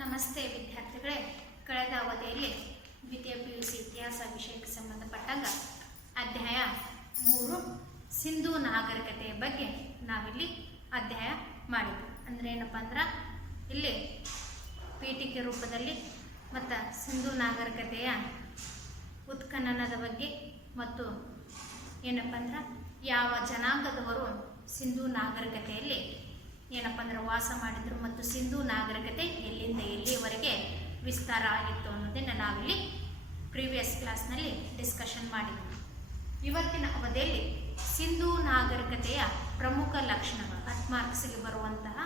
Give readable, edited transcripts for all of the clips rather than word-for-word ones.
ನಮಸ್ತೆ ವಿದ್ಯಾರ್ಥಿಗಳೇ, ಕಳೆದ ಅವಧಿಯಲ್ಲಿ ದ್ವಿತೀಯ PUC ಇತಿಹಾಸ ವಿಷಯಕ್ಕೆ ಸಂಬಂಧಪಟ್ಟಾಗ ಅಧ್ಯಾಯ 3 ಸಿಂಧೂ ನಾಗರಿಕತೆಯ ಬಗ್ಗೆ ನಾವಿಲ್ಲಿ ಅಧ್ಯಾಯ ಮಾಡಿದ್ವಿ. ಅಂದರೆ ಏನಪ್ಪ ಅಂದ್ರೆ ಇಲ್ಲಿ ಪೀಠಿಕೆ ರೂಪದಲ್ಲಿ ಮತ್ತು ಸಿಂಧೂ ನಾಗರಿಕತೆಯ ಉತ್ಖನನದ ಬಗ್ಗೆ ಮತ್ತು ಏನಪ್ಪ ಅಂದ್ರೆ ಯಾವ ಜನಾಂಗದವರು ಸಿಂಧೂ ನಾಗರಿಕತೆಯಲ್ಲಿ ಏನಪ್ಪ ಅಂದ್ರೆ ವಾಸ ಮಾಡಿದ್ರು ಮತ್ತು ಸಿಂಧೂ ನಾಗರಿಕತೆ ಎಲ್ಲಿಂದ ಎಲ್ಲಿಯವರೆಗೆ ವಿಸ್ತಾರ ಆಗಿತ್ತು ಅನ್ನೋದನ್ನು ನಾವಿಲ್ಲಿ ಪ್ರೀವಿಯಸ್ ಕ್ಲಾಸ್ನಲ್ಲಿ ಡಿಸ್ಕಷನ್ ಮಾಡಿದ್ವಿ. ಇವತ್ತಿನ ಅವಧಿಯಲ್ಲಿ ಸಿಂಧೂ ನಾಗರಿಕತೆಯ ಪ್ರಮುಖ ಲಕ್ಷಣಗಳು 10 ಮಾರ್ಕ್ಸ್ಗೆ ಬರುವಂತಹ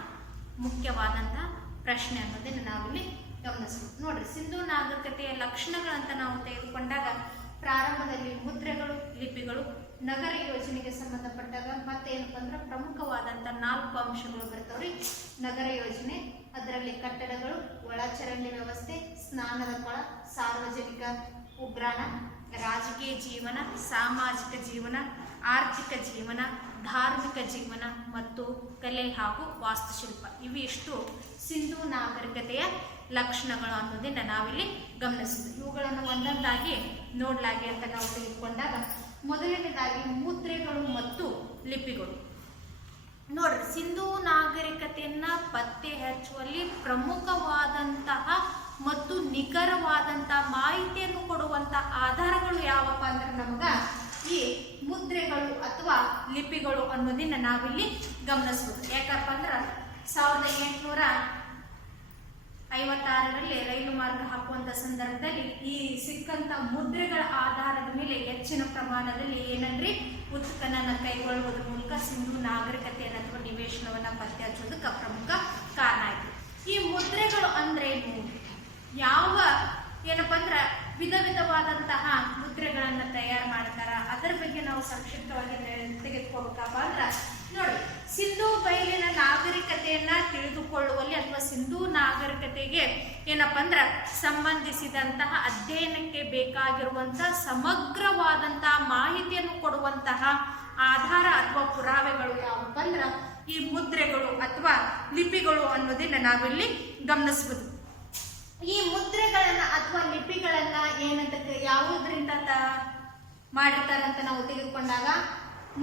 ಮುಖ್ಯವಾದಂತಹ ಪ್ರಶ್ನೆ ಅನ್ನೋದನ್ನು ನಾವಿಲ್ಲಿ ಗಮನಿಸ್ಬೇಕು. ನೋಡ್ರಿ, ಸಿಂಧೂ ನಾಗರಿಕತೆಯ ಲಕ್ಷಣಗಳಂತ ನಾವು ತೆಗೆದುಕೊಂಡಾಗ ಪ್ರಾರಂಭದಲ್ಲಿ ಮುದ್ರೆಗಳು, ಲಿಪಿಗಳು, ನಗರ ಯೋಜನೆಗೆ ಸಂಬಂಧಪಟ್ಟಾಗ ಮತ್ತೇನಪ್ಪ ಅಂದ್ರೆ ಪ್ರಮುಖವಾದಂಥ 4 ಅಂಶಗಳು ಬರ್ತಾವ್ರಿ. ನಗರ ಯೋಜನೆ, ಅದರಲ್ಲಿ ಕಟ್ಟಡಗಳು, ಒಳಚರಂಡಿ ವ್ಯವಸ್ಥೆ, ಸ್ನಾನದ ಕೊಳ, ಸಾರ್ವಜನಿಕ ಉಗ್ರಾಣ, ರಾಜಕೀಯ ಜೀವನ, ಸಾಮಾಜಿಕ ಜೀವನ, ಆರ್ಥಿಕ ಜೀವನ, ಧಾರ್ಮಿಕ ಜೀವನ ಮತ್ತು ಕಲೆ ಹಾಗೂ ವಾಸ್ತುಶಿಲ್ಪ. ಇವಿಷ್ಟು ಸಿಂಧೂ ನಾಗರಿಕತೆಯ ಲಕ್ಷಣಗಳು ಅನ್ನೋದನ್ನು ನಾವಿಲ್ಲಿ ಗಮನಿಸಿದ್ವಿ. ಇವುಗಳನ್ನು ಒಂದೊಂದಾಗಿ ನೋಡಲಾಗಿ ಅಂತ ನಾವು ತೆಗೆದುಕೊಂಡಾಗ ಮೊದಲನೇದಾಗಿ ಮುದ್ರೆಗಳು ಮತ್ತು ಲಿಪಿಗಳು. ನೋಡ್ರಿ, ಸಿಂಧೂ ನಾಗರಿಕತೆಯನ್ನ ಪತ್ತೆ ಹಚ್ಚುವಲ್ಲಿ ಪ್ರಮುಖವಾದಂತಹ ಮತ್ತು ನಿಖರವಾದಂತಹ ಮಾಹಿತಿಯನ್ನು ಕೊಡುವಂತಹ ಆಧಾರಗಳು ಯಾವಪ್ಪ ಅಂದ್ರೆ ನಮಗ ಈ ಮುದ್ರೆಗಳು ಅಥವಾ ಲಿಪಿಗಳು ಅನ್ನೋದನ್ನ ನಾವಿಲ್ಲಿ ಗಮನಿಸ್ಬೇಕು. ಯಾಕಪ್ಪ ಅಂದ್ರೆ 1856ರಲ್ಲಿ ರೈಲು ಮಾರ್ಗ ಹಾಕುವಂತ ಸಂದರ್ಭದಲ್ಲಿ ಈ ಸಿಕ್ಕಂತ ಮುದ್ರೆಗಳ ಆಧಾರದ ಮೇಲೆ ಹೆಚ್ಚಿನ ಪ್ರಮಾಣದಲ್ಲಿ ಏನಂದ್ರಿ ಉತ್ಖನನ ಕೈಗೊಳ್ಳುವುದರ ಮೂಲಕ ಸಿಂಧೂ ನಾಗರಿಕತೆಯನ್ನು ಅಥವಾ ನಿವೇಶನವನ್ನ ಪತ್ತೆ ಹಚ್ಚೋದಕ್ಕೆ ಪ್ರಮುಖ ಕಾರಣ ಆಯಿತು. ಈ ಮುದ್ರೆಗಳು ಅಂದ್ರೆ ಯಾವ ಏನಪ್ಪ ಅಂದ್ರೆ ವಿಧ ವಿಧವಾದಂತಹ ಮುದ್ರೆಗಳನ್ನ ತಯಾರು ಮಾಡ್ತಾರ, ಅದರ ಬಗ್ಗೆ ನಾವು ಸಂಕ್ಷಿಪ್ತವಾಗಿ ತೆಗೆದುಕೋಬೇಕಪ್ಪ ಅಂದ್ರೆ ನೋಡಿ, ಸಿಂಧೂ ಬಯಲಿನ ನಾಗರಿಕತೆಯನ್ನ ತಿಳಿದುಕೊಳ್ಳುವಲ್ಲಿ ಅಥವಾ ಸಿಂಧೂ ನಾಗರಿಕತೆಗೆ ಏನಪ್ಪ ಅಂದ್ರೆ ಸಂಬಂಧಿಸಿದಂತಹ ಅಧ್ಯಯನಕ್ಕೆ ಬೇಕಾಗಿರುವಂತಹ ಸಮಗ್ರವಾದಂತಹ ಮಾಹಿತಿಯನ್ನು ಕೊಡುವಂತಹ ಆಧಾರ ಅಥವಾ ಪುರಾವೆಗಳು ಯಾವಪ್ಪ ಅಂದ್ರೆ ಈ ಮುದ್ರೆಗಳು ಅಥವಾ ಲಿಪಿಗಳು ಅನ್ನೋದನ್ನ ನಾವಿಲ್ಲಿ ಗಮನಿಸಬಹುದು. ಈ ಮುದ್ರೆಗಳನ್ನ ಅಥವಾ ಲಿಪಿಗಳನ್ನ ಏನಂತ ಯಾವುದರಿಂದ ಮಾಡಿರ್ತಾರಂತ ನಾವು ತೆಗೆದುಕೊಂಡಾಗ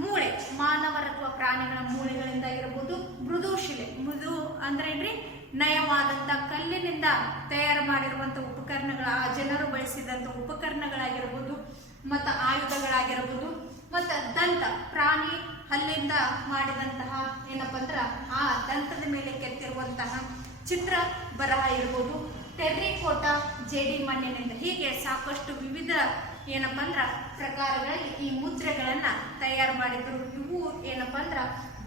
ಮೂಳೆ, ಮಾನವರ ಅಥವಾ ಪ್ರಾಣಿಗಳ ಮೂಳೆಗಳಿಂದ ಇರಬಹುದು. ಮೃದುಶಿಲೆ, ಮೃದು ಅಂದ್ರೆ ಏನ್ರಿ ನಯವಾದಂತ ಕಲ್ಲಿನಿಂದ ತಯಾರು ಮಾಡಿರುವಂತ ಉಪಕರಣಗಳ, ಆ ಜನರು ಬಳಸಿದಂತ ಉಪಕರಣಗಳಾಗಿರಬಹುದು, ಮತ್ತು ಆಯುಧಗಳಾಗಿರಬಹುದು. ಮತ್ತು ದಂತ, ಪ್ರಾಣಿ ಹಲ್ಲಿಂದ ಮಾಡಿದಂತಹ ಏನಪ್ಪ ಅಂದ್ರ ಆ ದಂತದ ಮೇಲೆ ಕೆತ್ತಿರುವಂತಹ ಚಿತ್ರ ಬರಹ ಇರ್ಬೋದು. ಟೆರ್ರಿಕೋಟಾ, ಜೇಡಿ ಮಣ್ಣಿನಿಂದ, ಹೀಗೆ ಸಾಕಷ್ಟು ವಿವಿಧ ಏನಪ್ಪ ಅಂದ್ರ ಪ್ರಕಾರಗಳಲ್ಲಿ ಈ ಮುದ್ರೆಗಳನ್ನ ತಯಾರು ಮಾಡಿದ್ರು. ಇವು ಏನಪ್ಪ ಅಂದ್ರ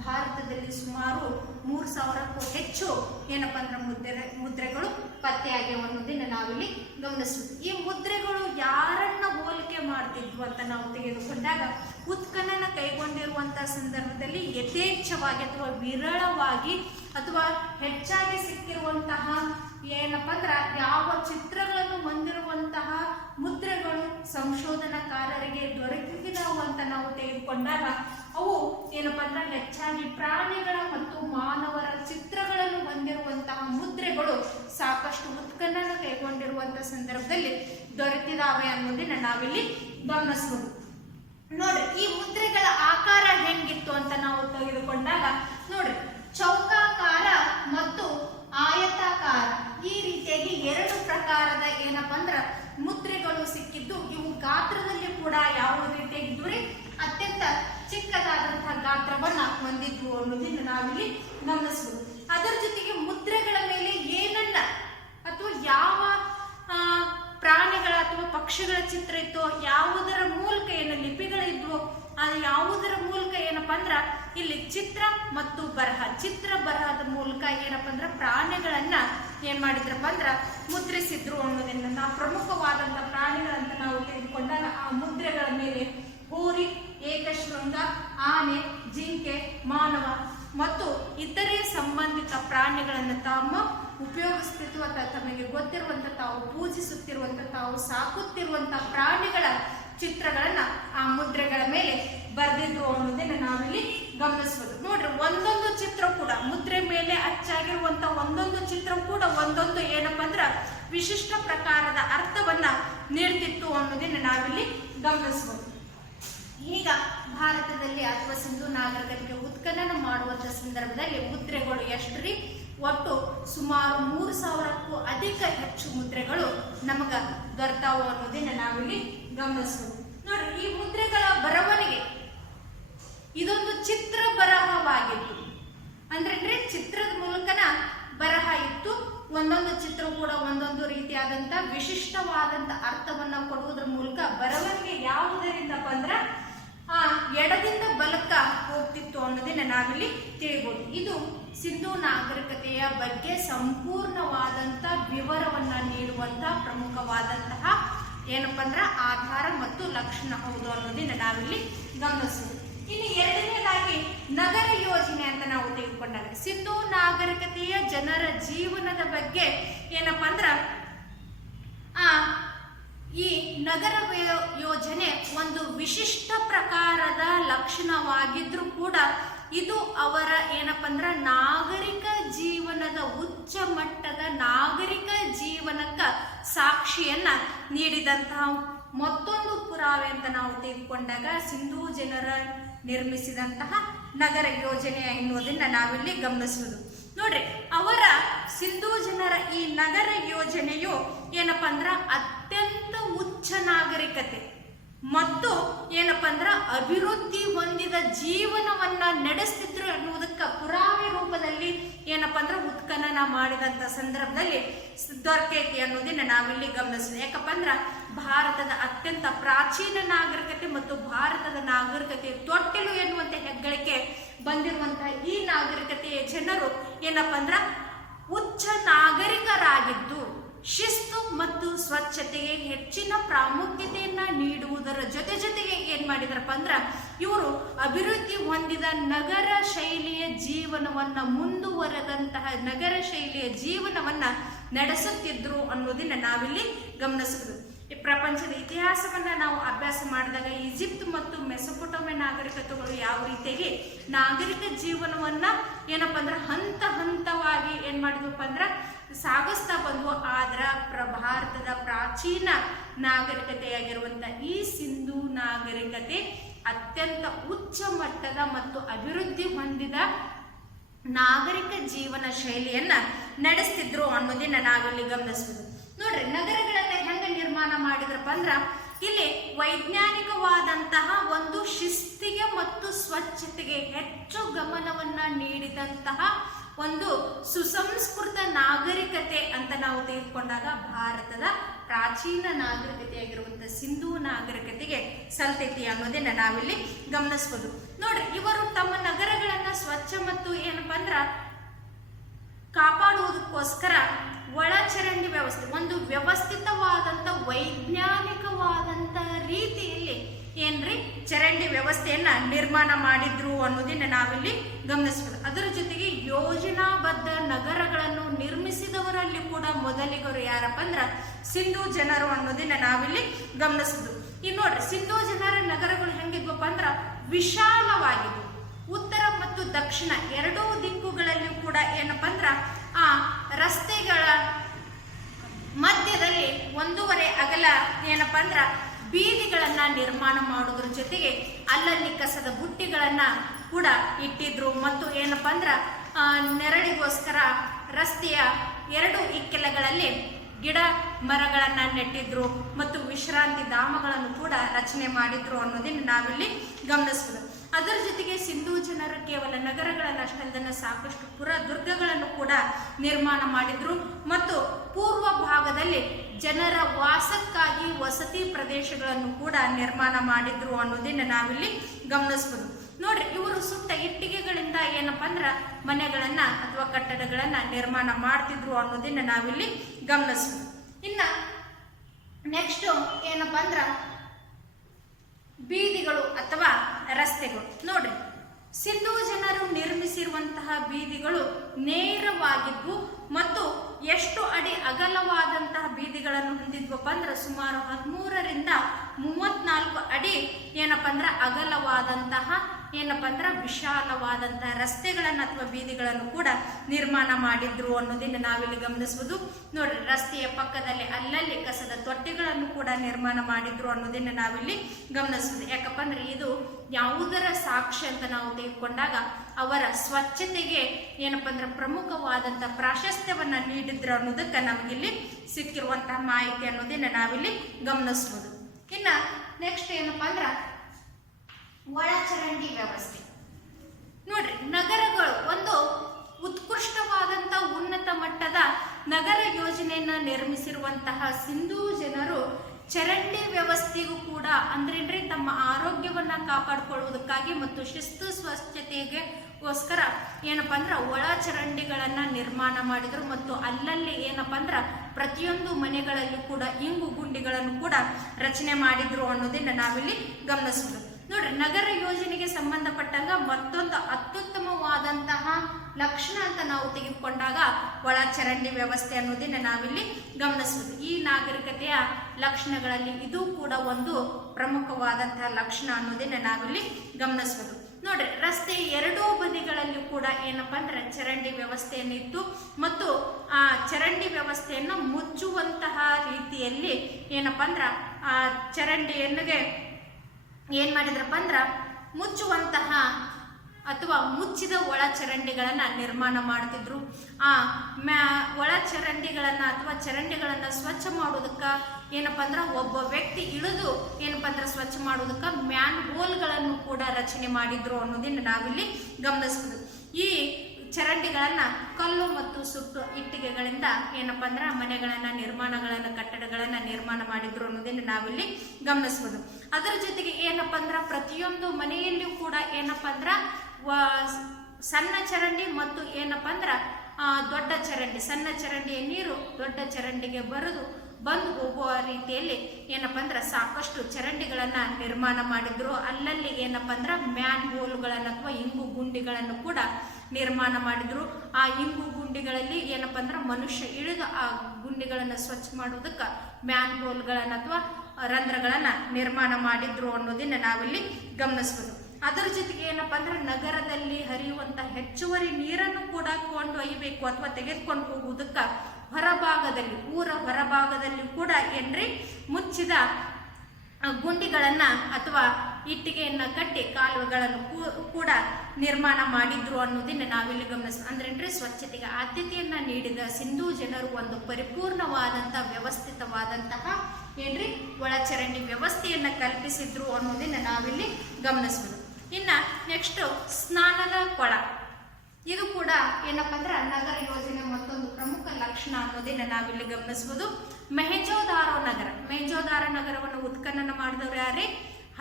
ಭಾರತದಲ್ಲಿ ಸುಮಾರು 3000ಕ್ಕೂ ಹೆಚ್ಚು ಏನಪ್ಪ ಅಂದ್ರ ಮುದ್ರೆಗಳು ಪತ್ತೆಯಾಗ್ಯಾವ ಅನ್ನೋದನ್ನ ನಾವಿಲ್ಲಿ ಗಮನಿಸ್ತೀವಿ. ಈ ಮುದ್ರೆಗಳು ಯಾರನ್ನ ಹೋಲಿಕೆ ಮಾಡ್ತಿದ್ವು ಅಂತ ನಾವು ತೆಗೆದುಕೊಂಡಾಗ ಉತ್ಖನನ ಕೈಗೊಂಡಿರುವಂತಹ ಸಂದರ್ಭದಲ್ಲಿ ಯಥೇಚ್ಛವಾಗಿ ಅಥವಾ ವಿರಳವಾಗಿ ಅಥವಾ ಹೆಚ್ಚಾಗಿ ಸಿಕ್ಕಿರುವಂತಹ ಏನಪ್ಪ ಅಂದ್ರ ಯಾವ ಚಿತ್ರಗಳನ್ನು ಹೊಂದಿರುವಂತಹ ಮುದ್ರೆಗಳು ಸಂಶೋಧನಾಕಾರರಿಗೆ ದೊರಕಿದವು ಅಂತ ನಾವು ತೆಗೆದುಕೊಂಡಾಗ ಅವು ಏನಪ್ಪ ಅಂದ್ರೆ ಹೆಚ್ಚಾಗಿ ಪ್ರಾಣಿಗಳ ಮತ್ತು ಮಾನವರ ಚಿತ್ರಗಳನ್ನು ಹೊಂದಿರುವಂತಹ ಮುದ್ರೆಗಳು ಸಾಕಷ್ಟು ಉತ್ಖನನ ಕೈಗೊಂಡಿರುವಂತಹ ಸಂದರ್ಭದಲ್ಲಿ ದೊರೆತಿದಾವೆ ಅನ್ನೋದನ್ನ ನಾವಿಲ್ಲಿ ಗಮನಿಸಬಹುದು. ನೋಡ್ರಿ, ಈ ಮುದ್ರೆಗಳ ಆಕಾರ ಹೆಂಗಿತ್ತು ಅಂತ ನಾವು ತೆಗೆದುಕೊಂಡಾಗ ನೋಡ್ರಿ, ಚೌಕಾಕಾರ ಮತ್ತು ಆಯತಾಕಾರ, ಈ ರೀತಿಯಾಗಿ 2 ಪ್ರಕಾರದ ಏನಪ್ಪ ಅಂದ್ರ ಮುದ್ರೆಗಳು ಸಿಕ್ಕಿದ್ದು. ಇವು ಗಾತ್ರದಲ್ಲಿ ಕೂಡ ಯಾವ ರೀತಿಯಾಗಿದ್ದು ರೀ, ಅತ್ಯಂತ ಚಿಕ್ಕದಾದಂತಹ ಗಾತ್ರವನ್ನ ಹೊಂದಿದ್ವು ಅನ್ನೋದನ್ನ ನಾವಿಲ್ಲಿ ಗಮನಿಸಬಹುದು. ಅದರ ಜೊತೆಗೆ ಮುದ್ರೆಗಳ ಮೇಲೆ ಏನನ್ನ ಅಥವಾ ಯಾವ ಪ್ರಾಣಿಗಳ ಅಥವಾ ಪಕ್ಷಿಗಳ ಚಿತ್ರ ಇತ್ತೋ, ಯಾವುದರ ಮೂಲಕ ಏನು ಲಿಪಿಗಳಿದ್ವೋ ಅದು ಯಾವುದರ ಮೂಲಕ ಏನಪ್ಪಾ ಅಂದ್ರ ಇಲ್ಲಿ ಚಿತ್ರ ಮತ್ತು ಬರಹ, ಚಿತ್ರ ಬರಹದ ಮೂಲಕ ಏನಪ್ಪಾ ಅಂದ್ರ ಪ್ರಾಣಿಗಳನ್ನ ಏನ್ ಮಾಡಿದ್ರಪ್ಪ ಅಂದ್ರ ಮುದ್ರಿಸಿದ್ರು ಅನ್ನೋದನ್ನ ನಾವು ಪ್ರಮುಖವಾದಂತ ಪ್ರಾಣಿಗಳಂತ ನಾವು ತೆಗೆದುಕೊಂಡಾಗ ಆ ಮುದ್ರೆಗಳ ಮೇಲೆ ಹೋರಿ, ಏಕಶೃಂಗ, ಆನೆ, ಜಿಂಕೆ, ಮಾನವ ಮತ್ತು ಇತರೆ ಸಂಬಂಧಿತ ಪ್ರಾಣಿಗಳನ್ನು ತಾವು ಉಪಯೋಗಿಸುತ್ತಿರುವ ತಮಗೆ ಗೊತ್ತಿರುವಂತ, ತಾವು ಪೂಜಿಸುತ್ತಿರುವಂತ, ತಾವು ಸಾಕುತ್ತಿರುವಂತಹ ಪ್ರಾಣಿಗಳ ಚಿತ್ರಗಳನ್ನ ಆ ಮುದ್ರೆಗಳ ಮೇಲೆ ಬರೆದಿದ್ರು ಅನ್ನೋದನ್ನ ನಾವಿಲ್ಲಿ ಗಮನಿಸಬಹುದು. ನೋಡ್ರಿ, ಒಂದೊಂದು ಚಿತ್ರ ಕೂಡ ಮುದ್ರೆ ಮೇಲೆ ಅಚ್ಚಾಗಿರುವಂತ ಒಂದೊಂದು ಚಿತ್ರ ಕೂಡ ಒಂದೊಂದು ಏನಪ್ಪಾ ಅಂದ್ರ ವಿಶಿಷ್ಟ ಪ್ರಕಾರದ ಅರ್ಥವನ್ನ ನೀಡ್ತಿತ್ತು ಅನ್ನೋದನ್ನ ನಾವಿಲ್ಲಿ ಗಮನಿಸಬಹುದು. ಈಗ ಭಾರತದಲ್ಲಿ ಅಥವಾ ಸಿಂಧೂ ನಾಗರಿಕತೆಗೆ ಉತ್ಖನನ ಮಾಡುವಂತ ಸಂದರ್ಭದಲ್ಲಿ ಮುದ್ರೆಗಳು ಎಷ್ಟ್ರಿ? ಒಟ್ಟು ಸುಮಾರು 3000ಕ್ಕೂ ಹೆಚ್ಚು ಮುದ್ರೆಗಳು ನಮಗ ದೊರೆತಾವು ಅನ್ನೋದನ್ನ ನಾವಿಲ್ಲಿ ಗಮನಿಸಬಹುದು. ನೋಡ್ರಿ, ಈ ಮುದ್ರೆಗಳ ಬರವಣಿಗೆ ಇದೊಂದು ಚಿತ್ರ ಬರಹವಾಗಿತ್ತು. ಅಂದ್ರೆ ಚಿತ್ರದ ಮೂಲಕನ ಬರಹ ಇತ್ತು. ಒಂದೊಂದು ಚಿತ್ರ ಕೂಡ ಒಂದೊಂದು ರೀತಿಯಾದಂತ ವಿಶಿಷ್ಟವಾದಂತ ಅರ್ಥವನ್ನ ಕೊಡುವುದರ ಮೂಲಕ ಬರವಣಿಗೆ ಯಾವುದರಿಂದಪ್ಪ ಅಂದ್ರ ಎಡದಿಂದ ಬಲಕ್ಕ ಹೋಗ್ತಿತ್ತು ಅನ್ನೋದನ್ನ ನಾವಿಲ್ಲಿ ತಿಳಿಬಹುದು. ಇದು ಸಿಂಧೂ ನಾಗರಿಕತೆಯ ಬಗ್ಗೆ ಸಂಪೂರ್ಣವಾದಂತ ವಿವರವನ್ನ ನೀಡುವಂತಹ ಪ್ರಮುಖವಾದಂತಹ ಏನಪ್ಪಾ ಅಂದ್ರ ಆಧಾರ ಮತ್ತು ಲಕ್ಷಣ ಹೌದು ಅನ್ನೋದನ್ನ ನಾವಿಲ್ಲಿ ಗಮನಿಸಬಹುದು. ಇನ್ನು ಎರಡನೇದಾಗಿ ನಗರ ಯೋಜನೆ ಅಂತ ನಾವು ತೆಗೆದುಕೊಂಡಾಗ ಸಿಂಧೂ ನಾಗರಿಕತೆಯ ಜನರ ಜೀವನದ ಬಗ್ಗೆ ಏನಪ್ಪಾ ಅಂದ್ರ ಈ ನಗರ ಯೋಜನೆ ಒಂದು ವಿಶಿಷ್ಟ ಪ್ರಕಾರದ ಲಕ್ಷಣವಾಗಿದ್ರೂ ಕೂಡ ಇದು ಅವರ ಏನಪ್ಪಾ ಅಂದ್ರ ನಾಗರಿಕ ಜೀವನದ ಉಚ್ಚ ಮಟ್ಟದ ನಾಗರಿಕ ಜೀವನಕ್ಕ ಸಾಕ್ಷಿಯನ್ನ ನೀಡಿದಂತಹ ಮತ್ತೊಂದು ಪುರಾವೆ ಅಂತ ನಾವು ತೆಗೆದುಕೊಂಡಾಗ ಸಿಂಧೂ ಜನರ ನಿರ್ಮಿಸಿದಂತಹ ನಗರ ಯೋಜನೆ ಎನ್ನುವುದನ್ನ ನಾವಿಲ್ಲಿ ಗಮನಿಸುವುದು. ನೋಡ್ರಿ, ಅವರ ಸಿಂಧೂ ಜನರ ಈ ನಗರ ಯೋಜನೆಯು ಏನಪ್ಪಾ ಅಂದ್ರ ಅತ್ಯಂತ ಉಚ್ಚ ನಾಗರಿಕತೆ ಮತ್ತು ಏನಪ್ಪಾ ಅಂದ್ರ ಅಭಿವೃದ್ಧಿ ಹೊಂದಿದ ಜೀವನವನ್ನ ನಡೆಸ್ತಿದ್ರು ಅನ್ನುವುದಕ್ಕ ಪುರಾವೆ ರೂಪದಲ್ಲಿ ಏನಪ್ಪಾ ಅಂದ್ರ ಉತ್ಖನನ ಮಾಡಿದಂತ ಸಂದರ್ಭದಲ್ಲಿ ದೊರಕೈತಿ ಅನ್ನೋದನ್ನ ನಾವಿಲ್ಲಿ ಗಮನಿಸ್ತೀವಿ. ಯಾಕಪ್ಪ ಅಂದ್ರ ಭಾರತದ ಅತ್ಯಂತ ಪ್ರಾಚೀನ ನಾಗರಿಕತೆ ಮತ್ತು ಭಾರತದ ನಾಗರಿಕತೆ ತೊಟ್ಟಿಲು ಎನ್ನುವಂತ ಹೆಗ್ಗಳಿಕೆ ಬಂದಿರುವಂತಹ ಈ ನಾಗರಿಕತೆಯ ಜನರು ಏನಪ್ಪಾ ಅಂದ್ರ ಉಚ್ಚ ನಾಗರಿಕರಾಗಿದ್ದು ಶಿಸ್ತು ಮತ್ತು ಸ್ವಚ್ಛತೆಗೆ ಹೆಚ್ಚಿನ ಪ್ರಾಮುಖ್ಯತೆಯನ್ನ ನೀಡುವುದರ ಜೊತೆಗೆ ಏನ್ ಮಾಡಿದ್ರಪ್ಪ ಅಂದ್ರ ಇವರು ಅಭಿವೃದ್ಧಿ ಹೊಂದಿದ ನಗರ ಶೈಲಿಯ ಜೀವನವನ್ನ ಮುಂದುವರೆದಂತಹ ನಗರ ಶೈಲಿಯ ಜೀವನವನ್ನ ನಡೆಸುತ್ತಿದ್ರು ಅನ್ನೋದನ್ನ ನಾವಿಲ್ಲಿ ಗಮನಿಸಬಹುದು. ಈ ಪ್ರಪಂಚದ ಇತಿಹಾಸವನ್ನ ನಾವು ಅಭ್ಯಾಸ ಮಾಡಿದಾಗ ಈಜಿಪ್ಟ್ ಮತ್ತು ಮೆಸೊಪೊಟೋಮಿಯಾ ನಾಗರಿಕತೆಗಳು ಯಾವ ರೀತಿಯಾಗಿ ನಾಗರಿಕ ಜೀವನವನ್ನ ಏನಪ್ಪಾ ಅಂದ್ರ ಹಂತ ಹಂತವಾಗಿ ಏನ್ ಮಾಡಿದ್ವಪ್ಪ ಅಂದ್ರ ಸಾಗಿಸ್ತಾ ಬಂದ್ವು. ಆದ್ರ ಭಾರತದ ಪ್ರಾಚೀನ ನಾಗರಿಕತೆಯಾಗಿರುವಂತ ಈ ಸಿಂಧೂ ನಾಗರಿಕತೆ ಅತ್ಯಂತ ಉಚ್ಚ ಮಟ್ಟದ ಮತ್ತು ಅಭಿವೃದ್ಧಿ ಹೊಂದಿದ ನಾಗರಿಕ ಜೀವನ ಶೈಲಿಯನ್ನ ನಡೆಸ್ತಿದ್ರು ಅನ್ನೋದನ್ನ ನಾವಿಲ್ಲಿ ಗಮನಿಸಬಹುದು. ನೋಡ್ರಿ, ನಗರಗಳನ್ನ ಹೆಂಗ ನಿರ್ಮಾಣ ಮಾಡಿದ್ರಪ್ಪ ಅಂದ್ರ ಇಲ್ಲಿ ವೈಜ್ಞಾನಿಕವಾದಂತಹ ಒಂದು ಶಿಸ್ತಿಗೆ ಮತ್ತು ಸ್ವಚ್ಛತೆಗೆ ಹೆಚ್ಚು ಗಮನವನ್ನ ನೀಡಿದಂತಹ ಒಂದು ಸುಸಂಸ್ಕೃತ ನಾಗರಿಕತೆ ಅಂತ ನಾವು ತೆಗೆದುಕೊಂಡಾಗ ಭಾರತದ ಪ್ರಾಚೀನ ನಾಗರಿಕತೆಯಾಗಿರುವಂತಹ ಸಿಂಧೂ ನಾಗರಿಕತೆಗೆ ಸಲ್ತೈತಿ ಅನ್ನೋದನ್ನ ನಾವಿಲ್ಲಿ ಗಮನಿಸಬಹುದು. ನೋಡ್ರಿ, ಇವರು ತಮ್ಮ ನಗರಗಳನ್ನ ಸ್ವಚ್ಛ ಮತ್ತು ಏನಪ್ಪಾ ಅಂದ್ರ ಕಾಪಾಡುವುದಕ್ಕೋಸ್ಕರ ಒಳಚರಂಡಿ ವ್ಯವಸ್ಥೆ ಒಂದು ವ್ಯವಸ್ಥಿತವಾದಂತ ವೈಜ್ಞಾನಿಕವಾದಂತ ರೀತಿಯಲ್ಲಿ ಏನ್ರಿ ಚರಂಡಿ ವ್ಯವಸ್ಥೆಯನ್ನ ನಿರ್ಮಾಣ ಮಾಡಿದ್ರು ಅನ್ನೋದನ್ನ ನಾವಿಲ್ಲಿ ಗಮನಿಸಬಹುದು. ಅದರ ಜೊತೆಗೆ ಯೋಜನಾಬದ್ಧ ನಗರಗಳನ್ನು ನಿರ್ಮಿಸಿದವರಲ್ಲಿ ಕೂಡ ಮೊದಲಿಗರು ಯಾರಪ್ಪ ಅಂದ್ರ ಸಿಂಧೂ ಜನರು ಅನ್ನೋದನ್ನ ನಾವಿಲ್ಲಿ ಗಮನಿಸಬಹುದು. ಈ ನೋಡ್ರಿ, ಸಿಂಧೂ ಜನರ ನಗರಗಳು ಹೆಂಗಿದ್ವಪ್ಪ ಅಂದ್ರ ವಿಶಾಲವಾಗಿದ್ವು. ಉತ್ತರ ಮತ್ತು ದಕ್ಷಿಣ ಎರಡೂ ದಿಕ್ಕುಗಳಲ್ಲಿಯೂ ಕೂಡ ಏನಪ್ಪಾ ಅಂದ್ರ ಆ ರಸ್ತೆಗಳ ಮಧ್ಯದಲ್ಲಿ 1.5 ಅಗಲ ಏನಪ್ಪಾ ಅಂದ್ರ ಬೀದಿಗಳನ್ನ ನಿರ್ಮಾಣ ಮಾಡೋದ್ರ ಜೊತೆಗೆ ಅಲ್ಲಲ್ಲಿ ಕಸದ ಬುಟ್ಟಿಗಳನ್ನ ಕೂಡ ಇಟ್ಟಿದ್ರು. ಮತ್ತು ಏನಪ್ಪಾ ಅಂದ್ರ ನೆರಳಿಗೋಸ್ಕರ ರಸ್ತೆಯ 2 ಇಕ್ಕೆಲಗಳಲ್ಲಿ ಗಿಡ ಮರಗಳನ್ನ ನೆಟ್ಟಿದ್ರು ಮತ್ತು ವಿಶ್ರಾಂತಿ ಧಾಮಗಳನ್ನು ಕೂಡ ರಚನೆ ಮಾಡಿದ್ರು ಅನ್ನೋದನ್ನ ನಾವಿಲ್ಲಿ ಗಮನಿಸಬಹುದು. ಅದರ ಜೊತೆಗೆ ಸಿಂಧೂ ಜನರು ಕೇವಲ ನಗರಗಳನ್ನಷ್ಟಲ್ದನ್ನ ಸಾಕಷ್ಟು ದುರ್ಗಗಳನ್ನು ಕೂಡ ನಿರ್ಮಾಣ ಮಾಡಿದ್ರು ಮತ್ತು ಪೂರ್ವ ಭಾಗದಲ್ಲಿ ಜನರ ವಾಸಕ್ಕಾಗಿ ವಸತಿ ಪ್ರದೇಶಗಳನ್ನು ಕೂಡ ನಿರ್ಮಾಣ ಮಾಡಿದ್ರು ಅನ್ನೋದನ್ನ ನಾವಿಲ್ಲಿ ಗಮನಿಸಬಹುದು. ನೋಡ್ರಿ, ಇವರು ಸುಟ್ಟ ಇಟ್ಟಿಗೆಗಳಿಂದ ಏನಪ್ಪಾ ಅಂದ್ರ ಮನೆಗಳನ್ನ ಅಥವಾ ಕಟ್ಟಡಗಳನ್ನ ನಿರ್ಮಾಣ ಮಾಡ್ತಿದ್ರು ಅನ್ನೋದನ್ನ ನಾವಿಲ್ಲಿ ಗಮನಿಸಬಹುದು. ಇನ್ನ ನೆಕ್ಸ್ಟ್ ಏನಪ್ಪಾ ಅಂದ್ರ ಬೀದಿಗಳು ಅಥವಾ ರಸ್ತೆಗಳು. ನೋಡ್ರಿ, ಸಿಂಧೂ ಜನರು ನಿರ್ಮಿಸಿರುವಂತಹ ಬೀದಿಗಳು ನೇರವಾಗಿದ್ವು ಮತ್ತು ಎಷ್ಟು ಅಡಿ ಅಗಲವಾದಂತಹ ಬೀದಿಗಳನ್ನು ಹೊಂದಿದ್ವಪ್ಪ ಅಂದ್ರೆ ಸುಮಾರು 13ರಿಂದ 34 ಅಡಿ ಏನಪ್ಪ ಅಂದ್ರೆ ಅಗಲವಾದಂತಹ ಏನಪ್ಪ ಅಂದ್ರೆ ವಿಶಾಲವಾದಂತಹ ರಸ್ತೆಗಳನ್ನು ಅಥವಾ ಬೀದಿಗಳನ್ನು ಕೂಡ ನಿರ್ಮಾಣ ಮಾಡಿದ್ರು ಅನ್ನೋದನ್ನ ನಾವಿಲ್ಲಿ ಗಮನಿಸಬಹುದು. ನೋಡ್ರಿ, ರಸ್ತೆಯ ಪಕ್ಕದಲ್ಲಿ ಅಲ್ಲಲ್ಲಿ ಕಸದ ತೊಟ್ಟಿಗಳನ್ನು ಕೂಡ ನಿರ್ಮಾಣ ಮಾಡಿದ್ರು ಅನ್ನೋದನ್ನ ನಾವಿಲ್ಲಿ ಗಮನಿಸಬಹುದು. ಯಾಕಪ್ಪ ಅಂದ್ರೆ ಇದು ಯಾವುದರ ಸಾಕ್ಷಿ ಅಂತ ನಾವು ತೆಗೆದುಕೊಂಡಾಗ ಅವರ ಸ್ವಚ್ಛತೆಗೆ ಏನಪ್ಪ ಅಂದ್ರೆ ಪ್ರಮುಖವಾದಂತಹ ಪ್ರಾಶಸ್ತ್ಯವನ್ನ ನೀಡಿದ್ರು ಅನ್ನೋದಕ್ಕೆ ನಮಗಿಲ್ಲಿ ಸಿಕ್ಕಿರುವಂತಹ ಮಾಹಿತಿ ಅನ್ನೋದನ್ನ ನಾವಿಲ್ಲಿ ಗಮನಿಸಬಹುದು. ಇನ್ನ ನೆಕ್ಸ್ಟ್ ಏನಪ್ಪಾ ಅಂದ್ರ ಒಳಚರಂಡಿ ವ್ಯವಸ್ಥೆ. ನೋಡ್ರಿ, ನಗರಗಳು ಒಂದು ಉತ್ಕೃಷ್ಟವಾದಂತಹ ಉನ್ನತ ಮಟ್ಟದ ನಗರ ಯೋಜನೆಯನ್ನ ನಿರ್ಮಿಸಿರುವಂತಹ ಸಿಂಧೂ ಜನರು ಚರಂಡಿ ವ್ಯವಸ್ಥೆಗೂ ಕೂಡ ಅಂದ್ರೇನ್ರಿ ತಮ್ಮ ಆರೋಗ್ಯವನ್ನ ಕಾಪಾಡಿಕೊಳ್ಳುವುದಕ್ಕಾಗಿ ಮತ್ತು ಶಿಸ್ತು ಸ್ವಚ್ಛತೆಗೋಸ್ಕರ ಏನಪ್ಪಾ ಅಂದ್ರ ಒಳ ಚರಂಡಿಗಳನ್ನ ನಿರ್ಮಾಣ ಮಾಡಿದ್ರು. ಮತ್ತು ಅಲ್ಲಲ್ಲಿ ಏನಪ್ಪಾ ಅಂದ್ರ ಪ್ರತಿಯೊಂದು ಮನೆಗಳಲ್ಲಿ ಕೂಡ ಇಂಗು ಗುಂಡಿಗಳನ್ನು ಕೂಡ ರಚನೆ ಮಾಡಿದ್ರು ಅನ್ನೋದನ್ನ ನಾವಿಲ್ಲಿ ಗಮನಿಸಬಹುದು. ನೋಡ್ರಿ, ನಗರ ಯೋಜನೆಗೆ ಸಂಬಂಧಪಟ್ಟಂಗ ಮತ್ತೊಂದು ಅತ್ಯುತ್ತಮವಾದಂತಹ ಲಕ್ಷಣ ಅಂತ ನಾವು ತೆಗೆದುಕೊಂಡಾಗ ಒಳ ಚರಂಡಿ ವ್ಯವಸ್ಥೆ ಅನ್ನೋದನ್ನ ನಾವಿಲ್ಲಿ ಗಮನಿಸಬಹುದು. ಈ ನಾಗರಿಕತೆಯ ಲಕ್ಷಣಗಳಲ್ಲಿ ಇದು ಕೂಡ ಒಂದು ಪ್ರಮುಖವಾದಂತಹ ಲಕ್ಷಣ ಅನ್ನೋದನ್ನ ನಾವಿಲ್ಲಿ ಗಮನಿಸಬಹುದು. ನೋಡ್ರಿ, ರಸ್ತೆ ಎರಡೂ ಬದಿಗಳಲ್ಲಿ ಕೂಡ ಏನಪ್ಪಾ ಅಂದ್ರೆ ಚರಂಡಿ ವ್ಯವಸ್ಥೆಯನ್ನಿತ್ತು ಮತ್ತು ಆ ಚರಂಡಿ ವ್ಯವಸ್ಥೆಯನ್ನು ಮುಚ್ಚುವಂತಹ ರೀತಿಯಲ್ಲಿ ಏನಪ್ಪಾ ಅಂದ್ರ ಆ ಚರಂಡಿಯನ್ನಿಗೆ ಏನ್ ಮಾಡಿದ್ರಪ್ಪ ಅಂದ್ರ ಮುಚ್ಚುವಂತಹ ಅಥವಾ ಮುಚ್ಚಿದ ಒಳ ಚರಂಡಿಗಳನ್ನ ನಿರ್ಮಾಣ ಮಾಡ್ತಿದ್ರು. ಆ ಒಳ ಚರಂಡಿಗಳನ್ನ ಅಥವಾ ಚರಂಡಿಗಳನ್ನ ಸ್ವಚ್ಛ ಮಾಡೋದಕ್ಕ ಏನಪ್ಪಾ ಅಂದ್ರ ಒಬ್ಬ ವ್ಯಕ್ತಿ ಇಳಿದು ಏನಪ್ಪಾ ಅಂದ್ರ ಸ್ವಚ್ಛ ಮಾಡೋದಕ್ಕ ಮ್ಯಾನ್ ಹೋಲ್ಗಳನ್ನು ಕೂಡ ರಚನೆ ಮಾಡಿದ್ರು ಅನ್ನೋದನ್ನ ನಾವಿಲ್ಲಿ ಗಮನಿಸಬಹುದು. ಈ ಚರಂಡಿಗಳನ್ನ ಕಲ್ಲು ಮತ್ತು ಸುಟ್ಟು ಇಟ್ಟಿಗೆಗಳಿಂದ ಏನಪ್ಪಾ ಅಂದ್ರ ಮನೆಗಳನ್ನ ಕಟ್ಟಡಗಳನ್ನ ನಿರ್ಮಾಣ ಮಾಡಿದ್ರು ಅನ್ನೋದನ್ನ ನಾವಿಲ್ಲಿ ಗಮನಿಸಬಹುದು. ಅದರ ಜೊತೆಗೆ ಏನಪ್ಪಾ ಅಂದ್ರ ಪ್ರತಿಯೊಂದು ಮನೆಯಲ್ಲಿಯೂ ಕೂಡ ಏನಪ್ಪಾ ಅಂದ್ರ ಸಣ್ಣ ಚರಂಡಿ ಮತ್ತು ಏನಪ್ಪಾ ಅಂದ್ರ ದೊಡ್ಡ ಚರಂಡಿ, ಸಣ್ಣ ಚರಂಡಿಯ ನೀರು ದೊಡ್ಡ ಚರಂಡಿಗೆ ಬಂದು ಹೋಗುವ ರೀತಿಯಲ್ಲಿ ಏನಪ್ಪಾ ಅಂದ್ರ ಸಾಕಷ್ಟು ಚರಂಡಿಗಳನ್ನ ನಿರ್ಮಾಣ ಮಾಡಿದ್ರು. ಅಲ್ಲಲ್ಲಿ ಏನಪ್ಪಾ ಅಂದ್ರ ಮ್ಯಾನ್ ಹೋಲ್ಗಳನ್ನ ಅಥವಾ ಇಂಗು ಗುಂಡಿಗಳನ್ನು ಕೂಡ ನಿರ್ಮಾಣ ಮಾಡಿದ್ರು. ಆ ಇಂಗು ಗುಂಡಿಗಳಲ್ಲಿ ಏನಪ್ಪಾ ಅಂದ್ರ ಮನುಷ್ಯ ಇಳಿದು ಆ ಗುಂಡಿಗಳನ್ನ ಸ್ವಚ್ಛ ಮಾಡುವುದಕ್ಕೆ ಮ್ಯಾನ್ ಹೋಲ್ಗಳನ್ನ ಅಥವಾ ರಂಧ್ರಗಳನ್ನ ನಿರ್ಮಾಣ ಮಾಡಿದ್ರು ಅನ್ನೋದನ್ನ ನಾವಿಲ್ಲಿ ಗಮನಿಸಬಹುದು. ಅದರ ಜೊತೆಗೆ ಏನಪ್ಪಾ ಅಂದ್ರೆ ನಗರದಲ್ಲಿ ಹರಿಯುವಂತ ಹೆಚ್ಚುವರಿ ನೀರನ್ನು ಕೂಡ ಕೊಂಡೊಯ್ಯಬೇಕು ಅಥವಾ ತೆಗೆದುಕೊಂಡು ಹೋಗುವುದಕ್ಕ ಹೊರಭಾಗದಲ್ಲಿ ಊರ ಹೊರಭಾಗದಲ್ಲಿ ಕೂಡ ಏನ್ರಿ ಮುಚ್ಚಿದ ಗುಂಡಿಗಳನ್ನ ಅಥವಾ ಇಟ್ಟಿಗೆಯನ್ನ ಕಟ್ಟಿ ಕಾಲುವೆಗಳನ್ನು ಕೂಡ ನಿರ್ಮಾಣ ಮಾಡಿದ್ರು ಅನ್ನೋದನ್ನ ನಾವಿಲ್ಲಿ ಅಂದ್ರೇನ್ರಿ ಸ್ವಚ್ಛತೆಗೆ ಆದ್ಯತೆಯನ್ನ ನೀಡಿದ ಸಿಂಧೂ ಜನರು ಒಂದು ಪರಿಪೂರ್ಣವಾದಂತಹ ವ್ಯವಸ್ಥಿತವಾದಂತಹ ಏನ್ರಿ ಒಳಚರಂಡಿ ವ್ಯವಸ್ಥೆಯನ್ನ ಕಲ್ಪಿಸಿದ್ರು ಅನ್ನೋದನ್ನ ನಾವಿಲ್ಲಿ ಗಮನಿಸಬಹುದು. ಇನ್ನ ನೆಕ್ಸ್ಟ್ ಸ್ನಾನದ ಕೊಳ. ಇದು ಕೂಡ ಏನಪ್ಪಾ ಅಂದ್ರೆ ನಗರ ಯೋಜನೆ ಮತ್ತೊಂದು ಪ್ರಮುಖ ಲಕ್ಷಣ ಅನ್ನೋದನ್ನ ನಾವಿಲ್ಲಿ ಗಮನಿಸಬಹುದು. ಮೆಹಜೋದಾರೋ ನಗರವನ್ನು ಉತ್ಖನನ ಮಾಡಿದವರು ಯಾರೇ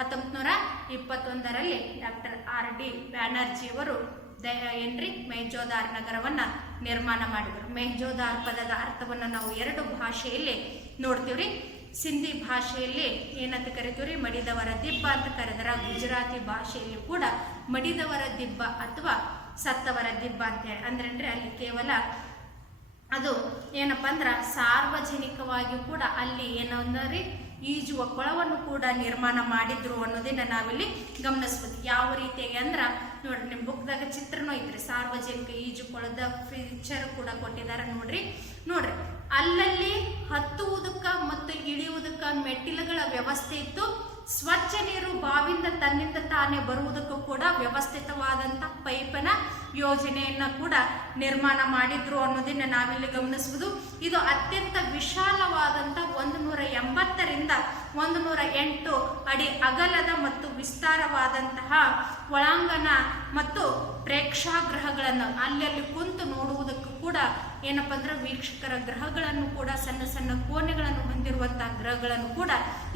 1921ರಲ್ಲಿ ಡಾಕ್ಟರ್ R.D. ಬ್ಯಾನರ್ಜಿಯವರು ಮೆಹಜೋದಾರ್ ನಗರವನ್ನ ನಿರ್ಮಾಣ ಮಾಡಿದರು. ಮೆಹಜೋದಾರ್ ಪದದ ಅರ್ಥವನ್ನ ನಾವು ಎರಡು ಭಾಷೆಯಲ್ಲಿ ನೋಡ್ತೀವ್ರಿ. ಸಿಂಧಿ ಭಾಷೆಯಲ್ಲಿ ಏನಂತ ಕರಿತೀವ್ರಿ, ಮಡಿದವರ ದಿಬ್ಬ ಅಂತ ಕರೆದರ. ಗುಜರಾತಿ ಭಾಷೆಯಲ್ಲಿ ಕೂಡ ಮಡಿದವರ ದಿಬ್ಬ ಅಥವಾ ಸತ್ತವರ ದಿಬ್ಬ ಅಂತ ಹೇಳಿ ಅಂದ್ರೇನ್ರಿ ಅಲ್ಲಿ ಕೇವಲ ಅದು ಏನಪ್ಪಾ ಅಂದ್ರ ಸಾರ್ವಜನಿಕವಾಗಿ ಕೂಡ ಅಲ್ಲಿ ಏನಂದ್ರಿ ಈಜುವ ಕೊಳವನ್ನು ಕೂಡ ನಿರ್ಮಾಣ ಮಾಡಿದ್ರು ಅನ್ನೋದನ್ನ ನಾವಿಲ್ಲಿ ಗಮನಿಸ್ಬೋದು. ಯಾವ ರೀತಿಯಾಗಿ ಅಂದ್ರ ನೋಡ್ರಿ, ನಿಮ್ ಬುಕ್ದಾಗ ಚಿತ್ರನೂ ಐತ್ರಿ, ಸಾರ್ವಜನಿಕ ಈಜು ಕೊಳದ ಫೀಚರ್ ಕೂಡ ಕೊಟ್ಟಿದ್ದಾರೆ ನೋಡ್ರಿ. ಅಲ್ಲಲ್ಲಿ ಹತ್ತುವುದಕ್ಕ ಮತ್ತು ಇಳಿಯುವುದಕ್ಕ ಮೆಟ್ಟಿಲುಗಳ ವ್ಯವಸ್ಥೆ ಇತ್ತು. ಸ್ವಚ್ಛ ನೀರು ಬಾವಿಯಿಂದ ತನ್ನಿಂದ ತಾನೇ ಬರುವುದಕ್ಕೂ ಕೂಡ ವ್ಯವಸ್ಥಿತವಾದಂತ ಪೈಪಿನ ಯೋಜನೆಯನ್ನ ಕೂಡ ನಿರ್ಮಾಣ ಮಾಡಿದ್ರು ಅನ್ನೋದನ್ನ ನಾವಿಲ್ಲಿ ಗಮನಿಸಬಹುದು. ಇದು ಅತ್ಯಂತ ವಿಶಾಲವಾದಂತ 180ರಿಂದ 108 ಅಡಿ ಅಗಲದ ಮತ್ತು ವಿಸ್ತಾರವಾದಂತಹ ಒಳಾಂಗಣ ಮತ್ತು ಪ್ರೇಕ್ಷಾಗೃಹಗಳನ್ನು ಅಲ್ಲಿ ಕುಂತು ನೋಡುವುದಕ್ಕೂ ಕೂಡ ಏನಪ್ಪಾ ಅಂದ್ರೆ ವೀಕ್ಷಕರ ಗೃಹಗಳನ್ನು ಕೂಡ ಸಣ್ಣ ಸಣ್ಣ ಕೋಣೆಗಳನ್ನು ಹೊಂದಿರುವಂತಹ ಗೃಹಗಳನ್ನು ಕೂಡ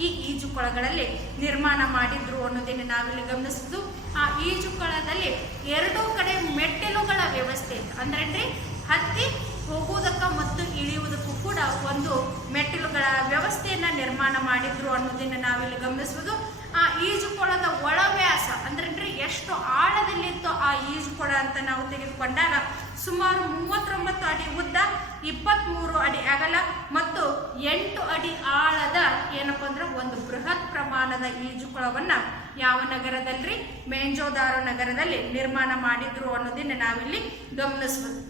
ಈ ಈಜುಕೊಳಗಳಲ್ಲಿ ನಿರ್ಮಾಣ ಮಾಡಿದ್ರು ಅನ್ನೋದನ್ನ ನಾವಿಲ್ಲಿ ಗಮನಿಸಿದ್ದು. ಆ ಈಜುಕೊಳದಲ್ಲಿ ಎರಡೂ ಕಡೆ ಮೆಟ್ಟಿಲುಗಳ ವ್ಯವಸ್ಥೆ ಇತ್ತು. ಅಂದ್ರೆ ಹತ್ತಿ ಹೋಗುವುದಕ್ಕ ಮತ್ತು ಇಳಿಯುವುದಕ್ಕೂ ಕೂಡ ಒಂದು ಮೆಟ್ಟಿಲುಗಳ ವ್ಯವಸ್ಥೆಯನ್ನ ನಿರ್ಮಾಣ ಮಾಡಿದ್ರು ಅನ್ನೋದನ್ನ ನಾವಿಲ್ಲಿ ಗಮನಿಸಬಹುದು. ಆ ಈಜುಕೊಳದ ಒಳವ್ಯಾಸ ಅಂದ್ರೆ ಎಷ್ಟು ಆಳದಲ್ಲಿತ್ತು ಆ ಈಜುಕೊಳ ಅಂತ ನಾವು ತೆಗೆದುಕೊಂಡಾಗ ಸುಮಾರು 39 ಅಡಿ ಉದ್ದ, 23 ಅಡಿ ಅಗಲ ಮತ್ತು 8 ಅಡಿ ಆಳದ ಏನಪ್ಪಾ ಅಂದ್ರೆ ಒಂದು ಬೃಹತ್ ಪ್ರಮಾಣದ ಈಜುಕೊಳವನ್ನ ಯಾವ ನಗರದಲ್ಲಿ, ಮೊಹೆಂಜೋದಾರೋ ನಗರದಲ್ಲಿ ನಿರ್ಮಾಣ ಮಾಡಿದ್ರು ಅನ್ನೋದನ್ನ ನಾವಿಲ್ಲಿ ಗಮನಿಸಬಹುದು.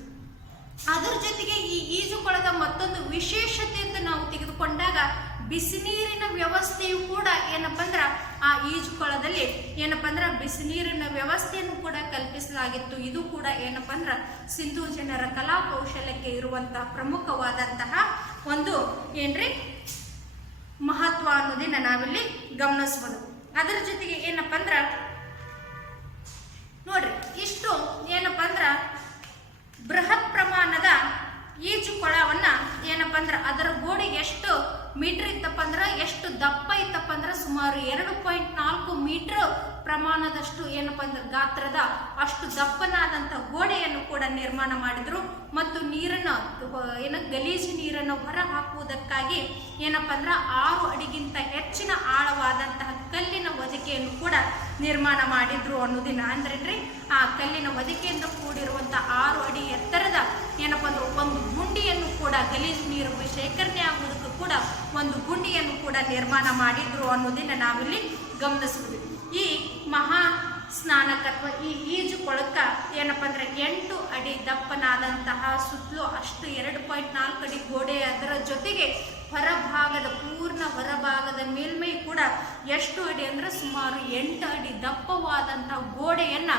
ಅದರ ಜೊತೆಗೆ ಈ ಈಜುಕೊಳದ ಮತ್ತೊಂದು ವಿಶೇಷತೆ ಅಂತ ನಾವು ತೆಗೆದುಕೊಂಡಾಗ ಬಿಸಿ ನೀರಿನ ವ್ಯವಸ್ಥೆಯು ಕೂಡ ಏನಪ್ಪಾ ಅಂದ್ರ ಆ ಈಜುಕೊಳದಲ್ಲಿ ಏನಪ್ಪಾ ಅಂದ್ರ ಬಿಸಿ ನೀರಿನ ವ್ಯವಸ್ಥೆಯನ್ನು ಕೂಡ ಕಲ್ಪಿಸಲಾಗಿತ್ತು. ಇದು ಕೂಡ ಏನಪ್ಪಾ ಅಂದ್ರ ಸಿಂಧೂ ಜನರ ಕಲಾ ಕೌಶಲ್ಯಕ್ಕೆ ಇರುವಂತಹ ಪ್ರಮುಖವಾದಂತಹ ಒಂದು ಏನ್ರಿ ಮಹತ್ವ ಅನ್ನೋದನ್ನ ನಾವಿಲ್ಲಿ ಗಮನಿಸಬಹುದು. ಅದರ ಜೊತೆಗೆ ಏನಪ್ಪಾ ಅಂದ್ರ ನೋಡ್ರಿ, ಇಷ್ಟು ಏನಪ್ಪಾ ಅಂದ್ರ ಬೃಹತ್ ಪ್ರಮಾಣದ ಈಜುಕೊಳವನ್ನ ಏನಪ್ಪಾ ಅಂದ್ರ ಅದರ ಗೋಡೆ ಎಷ್ಟು ಮೀಟರ್ ಇತ್ತಪ್ಪ ಅಂದ್ರ, ಎಷ್ಟು ದಪ್ಪ ಇತ್ತಪ್ಪ ಅಂದ್ರ ಸುಮಾರು 2.4 ಮೀಟರ್ ಪ್ರಮಾಣದಷ್ಟು ಏನಪ್ಪಾ ಅಂದ್ರೆ ಗಾತ್ರದ ಅಷ್ಟು ದಪ್ಪನಾದಂತ ಗೋಡೆಯನ್ನು ಕೂಡ ನಿರ್ಮಾಣ ಮಾಡಿದ್ರು. ಮತ್ತು ನೀರನ್ನ ಗಲೀಜು ನೀರನ್ನು ಹೊರ ಹಾಕುವುದಕ್ಕಾಗಿ ಏನಪ್ಪಾ ಅಂದ್ರ 6 ಅಡಿಗಿಂತ ಹೆಚ್ಚಿನ ಆಳವಾದಂತಹ ಕಲ್ಲಿನ ಹೊದಿಕೆಯನ್ನು ಕೂಡ ನಿರ್ಮಾಣ ಮಾಡಿದ್ರು ಅನ್ನೋದಿನ ಅಂದ್ರೇನ್ರಿ, ಆ ಕಲ್ಲಿನ ಹೊದಿಕೆಯಿಂದ ಕೂಡಿರುವಂತಹ 6 ಅಡಿ ಎತ್ತರದ ಏನಪ್ಪಾ ಅಂದ್ರೆ ಒಂದು ಗುಂಡಿಯನ್ನು ಕೂಡ ಗಲೀಜು ನೀರು ಶೇಖರಣೆ ಆಗುವುದಕ್ಕೂ ಕೂಡ ಒಂದು ಗುಂಡಿಯನ್ನು ಕೂಡ ನಿರ್ಮಾಣ ಮಾಡಿದ್ರು ಅನ್ನೋದನ್ನ ನಾವಿಲ್ಲಿ ಗಮನಿಸಬಹುದು. ಈ ಮಹಾ ಸ್ನಾನಕ ಅಥವಾ ಈ ಈಜುಕೊಳಕ್ಕ ಏನಪ್ಪಾ ಅಂದ್ರೆ 8 ಅಡಿ ದಪ್ಪನಾದಂತಹ ಸುತ್ತಲೂ ಅಷ್ಟು 2.4 ಅಡಿ ಗೋಡೆ, ಅದರ ಜೊತೆಗೆ ಹೊರಭಾಗದ ಪೂರ್ಣ ಹೊರಭಾಗದ ಮೇಲ್ಮೈ ಕೂಡ ಎಷ್ಟು ಅಡಿ ಅಂದ್ರೆ ಸುಮಾರು 8 ಅಡಿ ದಪ್ಪವಾದಂತಹ ಗೋಡೆಯನ್ನ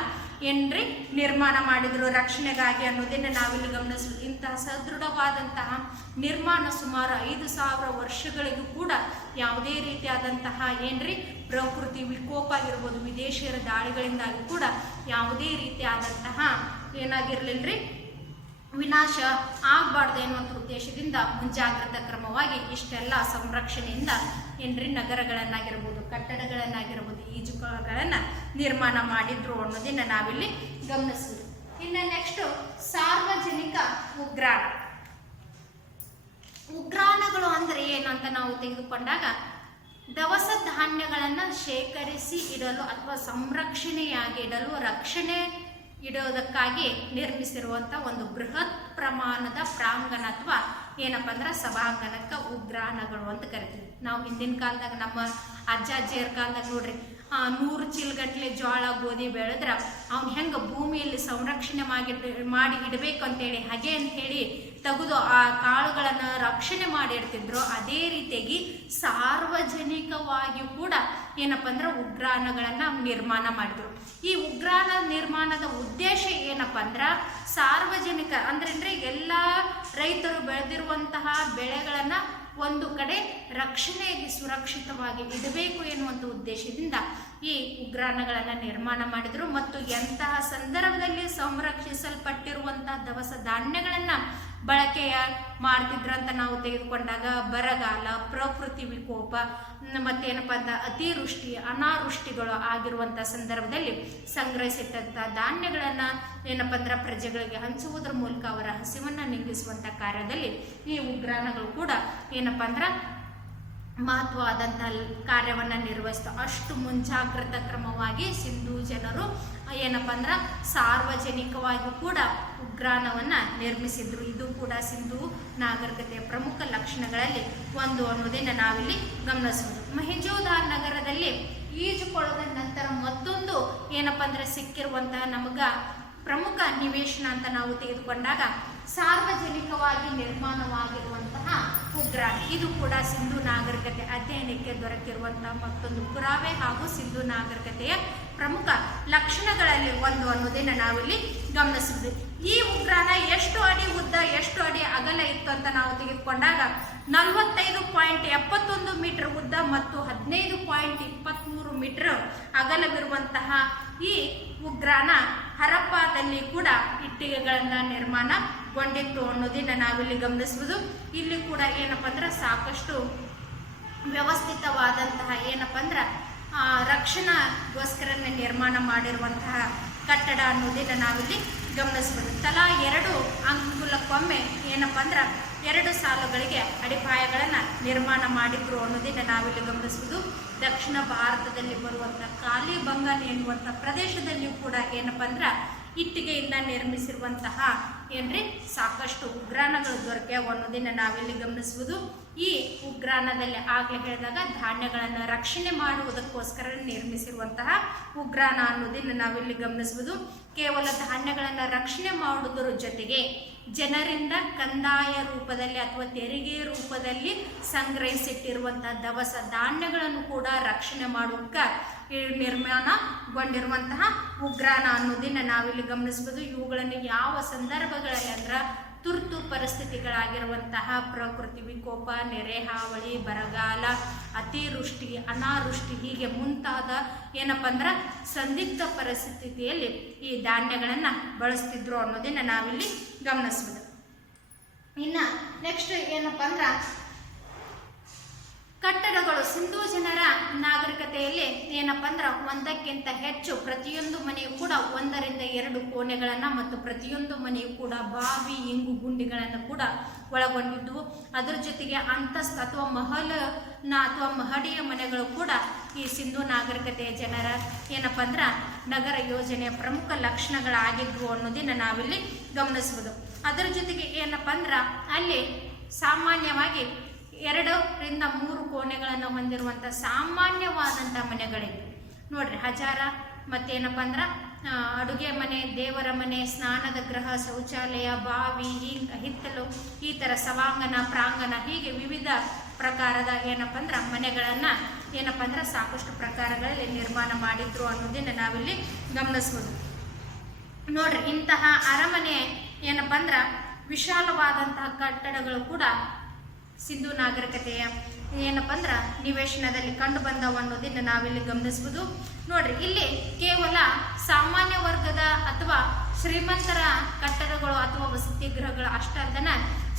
ಏನ್ರಿ ನಿರ್ಮಾಣ ಮಾಡಿದ್ರು ರಕ್ಷಣೆಗಾಗಿ ಅನ್ನೋದನ್ನ ನಾವಿಲ್ಲಿ ಗಮನಿಸಬಹುದು. ಇಂತಹ ಸದೃಢವಾದಂತಹ ನಿರ್ಮಾಣ ಸುಮಾರು 5,000 ವರ್ಷಗಳಿಗೂ ಕೂಡ ಯಾವುದೇ ರೀತಿಯಾದಂತಹ ಏನ್ರಿ ಪ್ರಕೃತಿ ವಿಕೋಪ ಆಗಿರ್ಬೋದು, ವಿದೇಶಿಯರ ದಾಳಿಗಳಿಂದಾಗಿ ಕೂಡ ಯಾವುದೇ ರೀತಿಯಾದಂತಹ ಏನಾಗಿರ್ಲಿಲ್ರಿ ವಿನಾಶ ಆಗಬಾರ್ದು ಎನ್ನುವಂಥ ಉದ್ದೇಶದಿಂದ ಮುಂಜಾಗ್ರತಾ ಕ್ರಮವಾಗಿ ಇಷ್ಟೆಲ್ಲ ಸಂರಕ್ಷಣೆಯಿಂದ ಏನ್ರಿ ನಗರಗಳನ್ನಾಗಿರ್ಬೋದು, ಕಟ್ಟಡಗಳನ್ನಾಗಿರ್ಬೋದು, ಈಜುಕೊಳಗಳನ್ನ ನಿರ್ಮಾಣ ಮಾಡಿದ್ರು ಅನ್ನೋದನ್ನ ನಾವಿಲ್ಲಿ ಗಮನಿಸ್ಬೋದು. ಇನ್ನು ನೆಕ್ಸ್ಟ್ ಸಾರ್ವಜನಿಕ ಉಗ್ರಾಣ. ಉಗ್ರಾಣಗಳು ಅಂದ್ರೆ ಏನು ಅಂತ ನಾವು ತೆಗೆದುಕೊಂಡಾಗ ದವಸ ಧಾನ್ಯಗಳನ್ನ ಶೇಖರಿಸಿ ಇಡಲು ಅಥವಾ ಸಂರಕ್ಷಣೆಯಾಗಿ ಇಡಲು, ರಕ್ಷಣೆ ಇಡೋದಕ್ಕಾಗಿ ನಿರ್ಮಿಸಿರುವಂತ ಒಂದು ಬೃಹತ್ ಪ್ರಮಾಣದ ಪ್ರಾಂಗಣ ಅಥವಾ ಏನಪ್ಪಾ ಅಂದ್ರೆ ಸಭಾಂಗಣಕ್ಕೆ ಉಗ್ರಾಣಗಳು ಅಂತ ಕರಿತೀವಿ ನಾವು. ಹಿಂದಿನ ಕಾಲದಾಗ ನಮ್ಮ ಅಜ್ಜ ಅಜ್ಜಿಯರ ಕಾಲದಾಗ ನೋಡ್ರಿ 100 ಚೀಲಗಟ್ಟಲೆ ಜೋಳ ಗೋಧಿ ಬೆಳೆದ್ರ ಅವ್ನು ಹೆಂಗ ಭೂಮಿಯಲ್ಲಿ ಸಂರಕ್ಷಣೆ ಮಾಡಿ ಇಡಬೇಕು ಅಂತೇಳಿ ಹಾಗೆ ಅಂತ ಹೇಳಿ ತೆಗೆದು ಆ ಕಾಳುಗಳನ್ನ ರಕ್ಷಣೆ ಮಾಡಿಡ್ತಿದ್ರು. ಅದೇ ರೀತಿಯಾಗಿ ಸಾರ್ವಜನಿಕವಾಗಿ ಕೂಡ ಏನಪ್ಪಾ ಅಂದ್ರೆ ಉಗ್ರಾಣಗಳನ್ನ ನಿರ್ಮಾಣ ಮಾಡಿದ್ರು. ಈ ಉಗ್ರಾಣ ನಿರ್ಮಾಣದ ಉದ್ದೇಶ ಏನಪ್ಪಾ ಅಂದ್ರ ಸಾರ್ವಜನಿಕ ಅಂದ್ರೆ ಎಲ್ಲಾ ರೈತರು ಬೆಳೆದಿರುವಂತಹ ಬೆಳೆಗಳನ್ನ ಒಂದು ಕಡೆ ರಕ್ಷಣೆಯಾಗಿ ಸುರಕ್ಷಿತವಾಗಿ ಇಡಬೇಕು ಎನ್ನುವಂಥ ಉದ್ದೇಶದಿಂದ ಈ ಉಗ್ರಾಣಗಳನ್ನ ನಿರ್ಮಾಣ ಮಾಡಿದ್ರು. ಮತ್ತು ಎಂತಹ ಸಂದರ್ಭದಲ್ಲಿ ಸಂರಕ್ಷಿಸಲ್ಪಟ್ಟಿರುವಂತಹ ದವಸ ಧಾನ್ಯಗಳನ್ನ ಬಳಕೆಯ ಮಾಡ್ತಿದ್ರಂತ ನಾವು ತೆಗೆದುಕೊಂಡಾಗ ಬರಗಾಲ, ಪ್ರಕೃತಿ ವಿಕೋಪ ಮತ್ತೇನಪ್ಪ ಅಂತ ಅತಿವೃಷ್ಟಿ, ಅನಾವೃಷ್ಟಿಗಳು ಆಗಿರುವಂಥ ಸಂದರ್ಭದಲ್ಲಿ ಸಂಗ್ರಹಿಸಿಟ್ಟಂಥ ಧಾನ್ಯಗಳನ್ನ ಏನಪ್ಪ ಅಂದ್ರೆ ಪ್ರಜೆಗಳಿಗೆ ಹಂಚುವುದರ ಮೂಲಕ ಅವರ ಹಸಿವನ್ನ ನೀಗಿಸುವಂಥ ಕಾರ್ಯದಲ್ಲಿ ಈ ಉಗ್ರಾಣಗಳು ಕೂಡ ಏನಪ್ಪ ಅಂದ್ರೆ ಮಹತ್ವವಾದಂತಹ ಕಾರ್ಯವನ್ನ ನಿರ್ವಹಿಸ್ತಾ ಅಷ್ಟು ಮುಂಜಾಗ್ರತಾ ಕ್ರಮವಾಗಿ ಸಿಂಧೂ ಜನರು ಏನಪ್ಪಾ ಅಂದ್ರ ಸಾರ್ವಜನಿಕವಾಗಿ ಕೂಡ ಉಗ್ರಾಣವನ್ನ ನಿರ್ಮಿಸಿದ್ರು. ಇದು ಕೂಡ ಸಿಂಧೂ ನಾಗರಿಕತೆಯ ಪ್ರಮುಖ ಲಕ್ಷಣಗಳಲ್ಲಿ ಒಂದು ಅನ್ನೋದನ್ನ ನಾವಿಲ್ಲಿ ಗಮನಿಸಬಹುದು. ಮೊಹೆಂಜೋದಾರೋ ನಗರದಲ್ಲಿ ಈಜುಕೊಳದ ನಂತರ ಮತ್ತೊಂದು ಏನಪ್ಪಾ ಅಂದ್ರೆ ಸಿಕ್ಕಿರುವಂತಹ ನಮಗ ಪ್ರಮುಖ ನಿವೇಶನ ಅಂತ ನಾವು ತೆಗೆದುಕೊಂಡಾಗ ಸಾರ್ವಜನಿಕವಾಗಿ ನಿರ್ಮಾಣವಾಗಿರುವಂತಹ ಉಗ್ರಾಣ. ಇದು ಕೂಡ ಸಿಂಧೂ ನಾಗರಿಕತೆ ಅಧ್ಯಯನಕ್ಕೆ ದೊರಕಿರುವಂತಹ ಮತ್ತೊಂದು ಪುರಾವೆ ಹಾಗೂ ಸಿಂಧೂ ನಾಗರಿಕತೆಯ ಪ್ರಮುಖ ಲಕ್ಷಣಗಳಲ್ಲಿ ಒಂದು ಅನ್ನೋದನ್ನ ನಾವಿಲ್ಲಿ ಗಮನಿಸಿದ್ವಿ. ಈ ಉಗ್ರಾಣ ಎಷ್ಟು ಅಡಿ ಉದ್ದ, ಎಷ್ಟು ಅಡಿ ಅಗಲ ಇತ್ತು ಅಂತ ನಾವು ತೆಗೆದುಕೊಂಡಾಗ 45.71 ಮೀಟರ್ ಉದ್ದ ಮತ್ತು 15.23 ಮೀಟರ್ ಅಗಲವಿರುವಂತಹ ಈ ಉಗ್ರಾಣ ಹರಪ್ಪಾದಲ್ಲಿ ಕೂಡ ಇಟ್ಟಿಗೆಗಳನ್ನ ನಿರ್ಮಾಣಗೊಂಡಿತ್ತು ಅನ್ನೋದನ್ನ ನಾವಿಲ್ಲಿ ಗಮನಿಸಬಹುದು. ಇಲ್ಲಿ ಕೂಡ ಏನಪ್ಪಾ ಅಂದ್ರೆ ಸಾಕಷ್ಟು ವ್ಯವಸ್ಥಿತವಾದಂತಹ ಏನಪ್ಪಾ ಅಂದ್ರೆ ರಕ್ಷಣಾಗೋಸ್ಕರನೇ ನಿರ್ಮಾಣ ಮಾಡಿರುವಂತಹ ಕಟ್ಟಡ ಅನ್ನೋದನ್ನ ನಾವಿಲ್ಲಿ ಗಮನಿಸಬಹುದು. ತಲಾ 2 ಅಂಗುಲಕ್ಕೊಮ್ಮೆ ಏನಪ್ಪಾ ಅಂದ್ರೆ 2 ಸಾಲುಗಳಿಗೆ ಅಡಿಪಾಯಗಳನ್ನ ನಿರ್ಮಾಣ ಮಾಡಿದ್ರು ಅನ್ನೋದನ್ನ ನಾವಿಲ್ಲಿ ಗಮನಿಸಬಹುದು. ದಕ್ಷಿಣ ಭಾರತದಲ್ಲಿ ಬರುವಂತಹ ಕಾಲಿಬಂಗನ್ ಎನ್ನುವಂತಹ ಪ್ರದೇಶದಲ್ಲಿಯೂ ಕೂಡ ಏನಪ್ಪಾ ಅಂದ್ರೆ ಇಟ್ಟಿಗೆಯಿಂದ ನಿರ್ಮಿಸಿರುವಂತಹ ಏನ್ರಿ ಸಾಕಷ್ಟು ಉಗ್ರಾಣಗಳು ದೊರಕ್ಯಾವ ಅನ್ನೋದನ್ನ ನಾವಿಲ್ಲಿ ಗಮನಿಸುವುದು. ಈ ಉಗ್ರಾಣದಲ್ಲಿ ಆಗ್ಲೇ ಹೇಳಿದಾಗ ಧಾನ್ಯಗಳನ್ನು ರಕ್ಷಣೆ ಮಾಡುವುದಕ್ಕೋಸ್ಕರ ನಿರ್ಮಿಸಿರುವಂತಹ ಉಗ್ರಾಣ ಅನ್ನೋದನ್ನ ನಾವಿಲ್ಲಿ ಗಮನಿಸುವುದು. ಕೇವಲ ಧಾನ್ಯಗಳನ್ನು ರಕ್ಷಣೆ ಮಾಡುವುದರ ಜೊತೆಗೆ ಜನರಿಂದ ಕಂದಾಯ ರೂಪದಲ್ಲಿ ಅಥವಾ ತೆರಿಗೆ ರೂಪದಲ್ಲಿ ಸಂಗ್ರಹಿಸಿಟ್ಟಿರುವಂತಹ ದವಸ ಧಾನ್ಯಗಳನ್ನು ಕೂಡ ರಕ್ಷಣೆ ಮಾಡುವುದಕ್ಕೆ ನಿರ್ಮಾಣಗೊಂಡಿರುವಂತಹ ಉಗ್ರಾಣ ಅನ್ನೋದನ್ನ ನಾವಿಲ್ಲಿ ಗಮನಿಸಬಹುದು. ಇವುಗಳನ್ನು ಯಾವ ಸಂದರ್ಭಗಳಲ್ಲಿ ಅಂದ್ರೆ ತುರ್ತು ಪರಿಸ್ಥಿತಿಗಳಾಗಿರುವಂತಹ ಪ್ರಕೃತಿ ವಿಕೋಪ, ನೆರೆ ಹಾವಳಿ, ಬರಗಾಲ, ಅತಿವೃಷ್ಟಿ, ಅನಾವೃಷ್ಟಿ ಹೀಗೆ ಮುಂತಾದ ಏನಪ್ಪ ಅಂದ್ರೆ ಸಂದಿಗ್ಧ ಪರಿಸ್ಥಿತಿಯಲ್ಲಿ ಈ ಧಾನ್ಯಗಳನ್ನು ಬಳಸ್ತಿದ್ರು ಅನ್ನೋದನ್ನ ನಾವಿಲ್ಲಿ ಗಮನಿಸ್ಬೋದು. ಇನ್ನು ನೆಕ್ಸ್ಟ್ ಏನಪ್ಪ ಅಂದ್ರೆ ಕಟ್ಟಡಗಳು ಸಿಂಧೂ ಜನರ ನಾಗರಿಕತೆಯಲ್ಲಿ ಏನಪ್ಪ ಅಂದ್ರೆ ಒಂದಕ್ಕಿಂತ ಹೆಚ್ಚು ಪ್ರತಿಯೊಂದು ಮನೆಯೂ ಕೂಡ 1 ರಿಂದ 2 ಕೋಣೆಗಳನ್ನು ಮತ್ತು ಪ್ರತಿಯೊಂದು ಮನೆಯೂ ಕೂಡ ಬಾವಿ, ಇಂಗು ಗುಂಡಿಗಳನ್ನು ಕೂಡ ಒಳಗೊಂಡಿದ್ವು. ಅದರ ಜೊತೆಗೆ ಅಂತಸ್ತು ಅಥವಾ ಮಹಡಿಯ ಮನೆಗಳು ಕೂಡ ಈ ಸಿಂಧೂ ನಾಗರಿಕತೆಯ ಜನರ ಏನಪ್ಪ ಅಂದ್ರೆ ನಗರ ಯೋಜನೆಯ ಪ್ರಮುಖ ಲಕ್ಷಣಗಳಾಗಿದ್ವು ಅನ್ನೋದನ್ನ ನಾವಿಲ್ಲಿ ಗಮನಿಸ್ಬೋದು. ಅದರ ಜೊತೆಗೆ ಏನಪ್ಪ ಅಂದ್ರೆ ಅಲ್ಲಿ ಸಾಮಾನ್ಯವಾಗಿ 2 ರಿಂದ 3 ಕೋಣೆಗಳನ್ನು ಹೊಂದಿರುವಂಥ ಸಾಮಾನ್ಯವಾದಂಥ ಮನೆಗಳಿವೆ ನೋಡ್ರಿ. ಹಜಾರ ಮತ್ತೇನಪ್ಪ ಅಂದ್ರೆ ಅಡುಗೆ ಮನೆ, ದೇವರ ಮನೆ, ಸ್ನಾನದ ಗೃಹ, ಶೌಚಾಲಯ, ಬಾವಿ, ಹಿತ್ತಲು, ಈ ಥರ ಸವಾಂಗನ, ಪ್ರಾಂಗಣ ಹೀಗೆ ವಿವಿಧ ಪ್ರಕಾರದ ಏನಪ್ಪ ಅಂದ್ರೆ ಮನೆಗಳನ್ನು ಏನಪ್ಪ ಅಂದ್ರೆ ಸಾಕಷ್ಟು ಪ್ರಕಾರಗಳಲ್ಲಿ ನಿರ್ಮಾಣ ಮಾಡಿದ್ರು ಅನ್ನೋದನ್ನ ನಾವಿಲ್ಲಿ ಗಮನಿಸ್ಬೋದು ನೋಡ್ರಿ. ಇಂತಹ ಅರಮನೆ ಏನಪ್ಪ ಅಂದ್ರೆ ವಿಶಾಲವಾದಂತಹ ಕಟ್ಟಡಗಳು ಕೂಡ ಸಿಂಧೂ ನಾಗರಿಕತೆಯ ಏನಪ್ಪ ಅಂದ್ರೆ ನಿವೇಶನದಲ್ಲಿ ಕಂಡು ಬಂದವು ಅನ್ನೋದನ್ನ ನಾವಿಲ್ಲಿ ಗಮನಿಸ್ಬೋದು ನೋಡ್ರಿ. ಇಲ್ಲಿ ಕೇವಲ ಸಾಮಾನ್ಯ ವರ್ಗದ ಅಥವಾ ಶ್ರೀಮಂತರ ಕಟ್ಟಡಗಳು ಅಥವಾ ವಸತಿ ಗೃಹಗಳು ಅಷ್ಟಲ್ದನ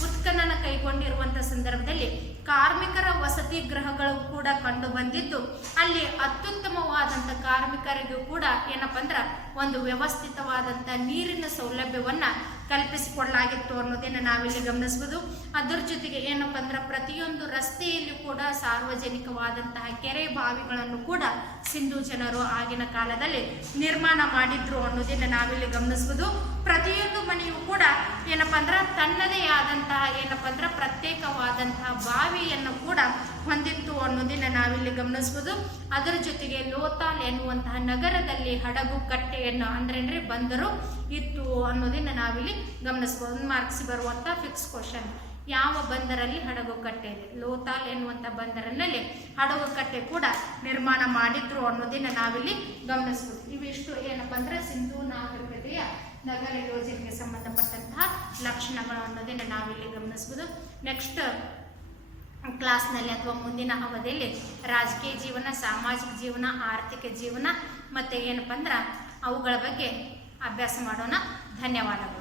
ಉತ್ಖನನ ಕೈಗೊಂಡಿರುವಂಥ ಸಂದರ್ಭದಲ್ಲಿ ಕಾರ್ಮಿಕರ ವಸತಿ ಗೃಹಗಳು ಕೂಡ ಕಂಡು ಬಂದಿದ್ದು ಅಲ್ಲಿ ಅತ್ಯುತ್ತಮವಾದಂಥ ಕಾರ್ಮಿಕರಿಗೂ ಕೂಡ ಏನಪ್ಪ ಅಂದ್ರೆ ಒಂದು ವ್ಯವಸ್ಥಿತವಾದಂಥ ನೀರಿನ ಸೌಲಭ್ಯವನ್ನು ಕಲ್ಪಿಸಿಕೊಡಲಾಗಿತ್ತು ಅನ್ನೋದನ್ನು ನಾವಿಲ್ಲಿ ಗಮನಿಸ್ಬೋದು. ಅದರ ಜೊತೆಗೆ ಏನಪ್ಪ ಅಂದ್ರೆ ಪ್ರತಿಯೊಂದು ರಸ್ತೆಯಲ್ಲಿ ಕೂಡ ಸಾರ್ವಜನಿಕವಾದಂತಹ ಕೆರೆ ಬಾವಿಗಳನ್ನು ಕೂಡ ಸಿಂಧೂ ಜನರು ಆಗಿನ ಕಾಲದಲ್ಲಿ ನಿರ್ಮಾಣ ಮಾಡಿದ್ರು ಅನ್ನೋದನ್ನು ನಾವಿಲ್ಲಿ ಗಮನಿಸ್ಬೋದು. ಪ್ರತಿಯೊಂದು ಮನೆಯೂ ಕೂಡ ಏನಪ್ಪ ಅಂದ್ರೆ ತನ್ನದೇ ಆದಂತಹ ಏನಪ್ಪ ಅಂದ್ರೆ ಪ್ರತ್ಯೇಕವಾದಂತಹ ಬಾವಿಯನ್ನು ಕೂಡ ಹೊಂದಿತ್ತು ಅನ್ನೋದನ್ನ ನಾವಿಲ್ಲಿ ಗಮನಿಸ್ಬೋದು. ಅದರ ಜೊತೆಗೆ ಲೋತಾಲ್ ಎನ್ನುವಂತಹ ನಗರದಲ್ಲಿ ಹಡಗು ಕಟ್ಟೆಯನ್ನು ಅಂದ್ರೆ ಬಂದರು ಇತ್ತು ಅನ್ನೋದನ್ನ ನಾವಿಲ್ಲಿ ಗಮನಿಸ್ಬೋದು. 1 ಮಾರ್ಕ್ಸ್ ಬರುವಂಥ ಫಿಕ್ಸ್ ಕ್ವಶನ್, ಯಾವ ಬಂದರಲ್ಲಿ ಹಡಗು ಕಟ್ಟೆ ಇದೆ? ಲೋತಾಲ್ ಎನ್ನುವಂಥ ಬಂದರಿನಲ್ಲಿ ಹಡಗು ಕಟ್ಟೆ ಕೂಡ ನಿರ್ಮಾಣ ಮಾಡಿದ್ರು ಅನ್ನೋದನ್ನ ನಾವಿಲ್ಲಿ ಗಮನಿಸ್ಬೋದು. ಇವಿಷ್ಟು ಏನಪ್ಪ ಅಂದ್ರೆ ಸಿಂಧೂ ನಾಗರಿಕತೆಯ ನಗರ ಯೋಜನೆಗೆ ಸಂಬಂಧಪಟ್ಟಂತಹ ಲಕ್ಷಣಗಳು ಅನ್ನೋದನ್ನ ನಾವಿಲ್ಲಿ ಗಮನಿಸ್ಬೋದು. ನೆಕ್ಸ್ಟ್ ಕ್ಲಾಸ್ನಲ್ಲಿ ಅಥವಾ ಮುಂದಿನ ಅವಧಿಯಲ್ಲಿ ರಾಜಕೀಯ ಜೀವನ, ಸಾಮಾಜಿಕ ಜೀವನ, ಆರ್ಥಿಕ ಜೀವನ ಮತ್ತು ಏನಪ್ಪ ಅಂದ್ರೆ ಅವುಗಳ ಬಗ್ಗೆ ಅಭ್ಯಾಸ ಮಾಡೋಣ. ಧನ್ಯವಾದಗಳು.